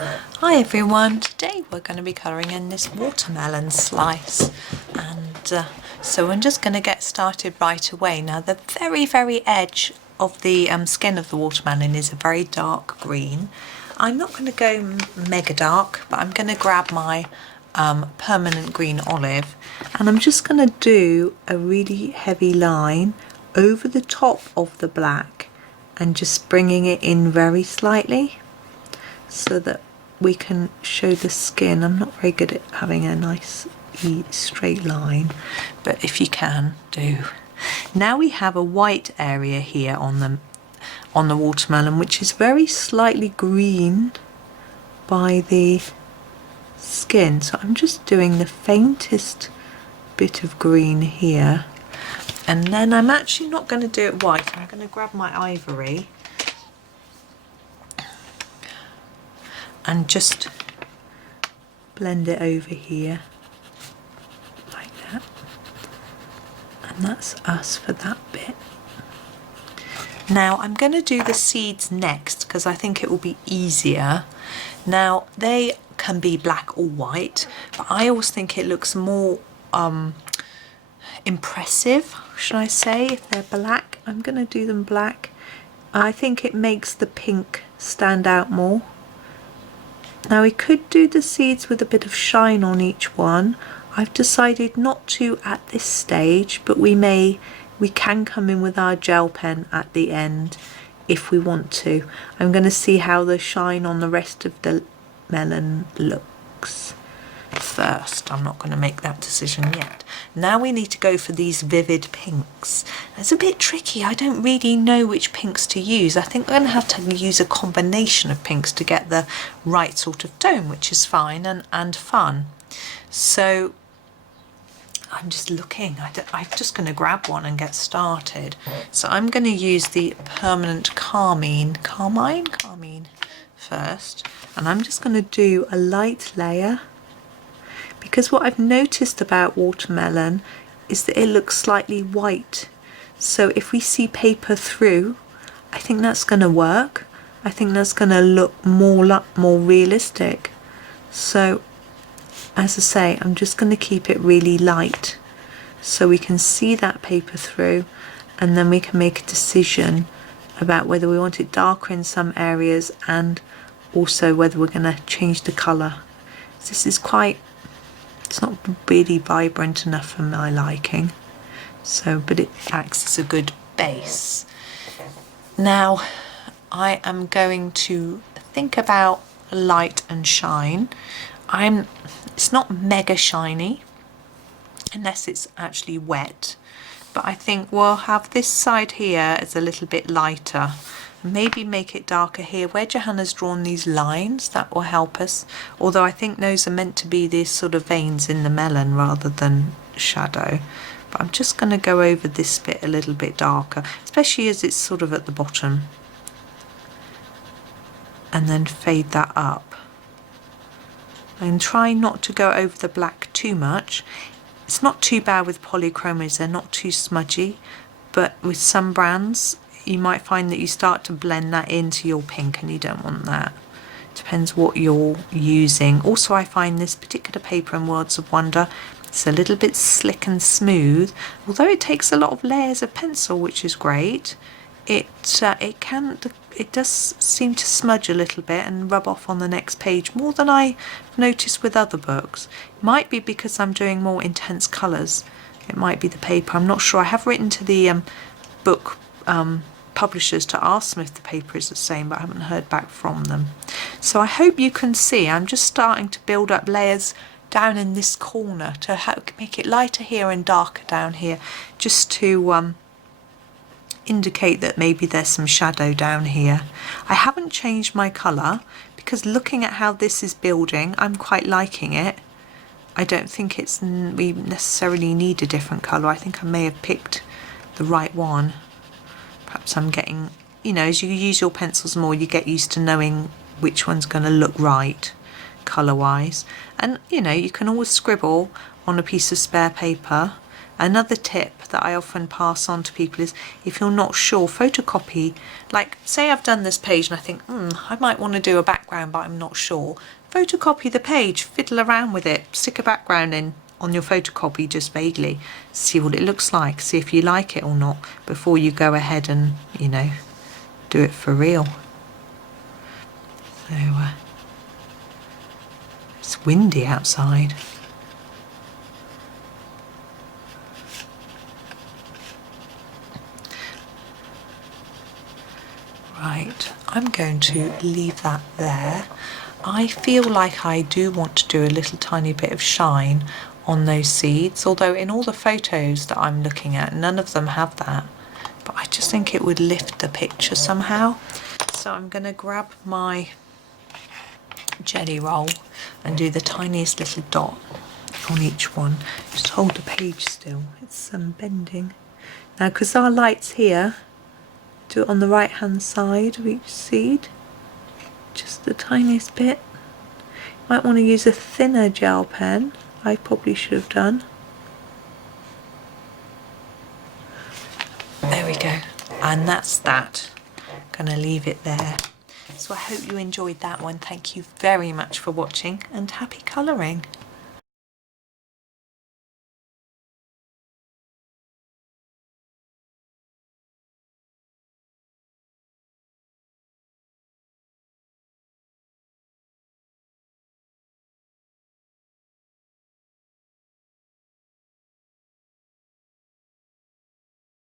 Hi everyone, today we're going to be colouring in this watermelon slice, and so I'm just going to get started right away. Now the very edge of the skin of the watermelon is a very dark green. I'm not going to go mega dark, but I'm going to grab my permanent green olive, and I'm just going to do a really heavy line over the top of the black and just bringing it in very slightly so that we can show the skin. I'm not very good at having a nice straight line, but if you can, do. Now we have a white area here on the watermelon, which is very slightly green by the skin. So I'm just doing the faintest bit of green here, and then I'm actually not going to do it white. I'm going to grab my ivory and just blend it over here like that, and that's us for that bit. Now I'm going to do the seeds next because I think it will be easier. Now they can be black or white, but I always think it looks more impressive, should I say, if they're black. I'm going to do them black. I think it makes the pink stand out more. Now we could do the seeds with a bit of shine on each one. I've decided not to at this stage, but we can come in with our gel pen at the end if we want to. I'm going to see how the shine on the rest of the melon looks first. I'm not going to make that decision yet. Now we need to go for these vivid pinks. It's a bit tricky. I don't really know which pinks to use. I think we're going to have to use a combination of pinks to get the right sort of tone, which is fine and fun. So I'm just looking. I'm just going to grab one and get started. So I'm going to use the Permanent Carmine first, and I'm just going to do a light layer, because what I've noticed about watermelon is that it looks slightly white. So if we see paper through, I think that's going to work. I think that's going to look more realistic. So as I say, I'm just going to keep it really light so we can see that paper through, and then we can make a decision about whether we want it darker in some areas and also whether we're going to change the colour. This is it's not really vibrant enough for my liking, but it acts as a good base. Now I am going to think about light and shine. It's not mega shiny unless it's actually wet, but I think we'll have this side here as a little bit lighter, maybe make it darker here where Johanna's drawn these lines. That will help us, although I think those are meant to be these sort of veins in the melon rather than shadow. But I'm just going to go over this bit a little bit darker, especially as it's sort of at the bottom, and then fade that up and try not to go over the black too much. It's not too bad with polychromos, they're not too smudgy, but with some brands you might find that you start to blend that into your pink, and you don't want that. Depends what you're using. Also, I find this particular paper in Worlds of Wonder, it's a little bit slick and smooth, although it takes a lot of layers of pencil, which is great. It does seem to smudge a little bit and rub off on the next page more than I noticed with other books. It might be because I'm doing more intense colours. It might be the paper. I'm not sure. I have written to the book publishers to ask them if the paper is the same, but I haven't heard back from them. So I hope you can see I'm just starting to build up layers down in this corner to make it lighter here and darker down here, just to indicate that maybe there's some shadow down here. I haven't changed my colour because looking at how this is building, I'm quite liking it. I don't think we necessarily need a different colour. I think I may have picked the right one. Perhaps I'm getting, as you use your pencils more, you get used to knowing which one's going to look right colour wise. And you can always scribble on a piece of spare paper Another tip that I often pass on to people is if you're not sure, photocopy, like say I've done this page and I think, I might want to do a background but I'm not sure. Photocopy the page, fiddle around with it, stick a background in on your photocopy just vaguely, see what it looks like, see if you like it or not before you go ahead and, you know, do it for real. So it's windy outside. Right, I'm going to leave that there. I feel like I do want to do a little tiny bit of shine on those seeds, although in all the photos that I'm looking at, none of them have that. But I just think it would lift the picture somehow. So I'm going to grab my jelly roll and do the tiniest little dot on each one. Just hold the page still, it's bending. Now because our light's here, do it on the right hand side of each seed, just the tiniest bit. Might want to use a thinner gel pen, I probably should have done. There we go, and that's that. Gonna leave it there. So I hope you enjoyed that one. Thank you very much for watching and happy colouring.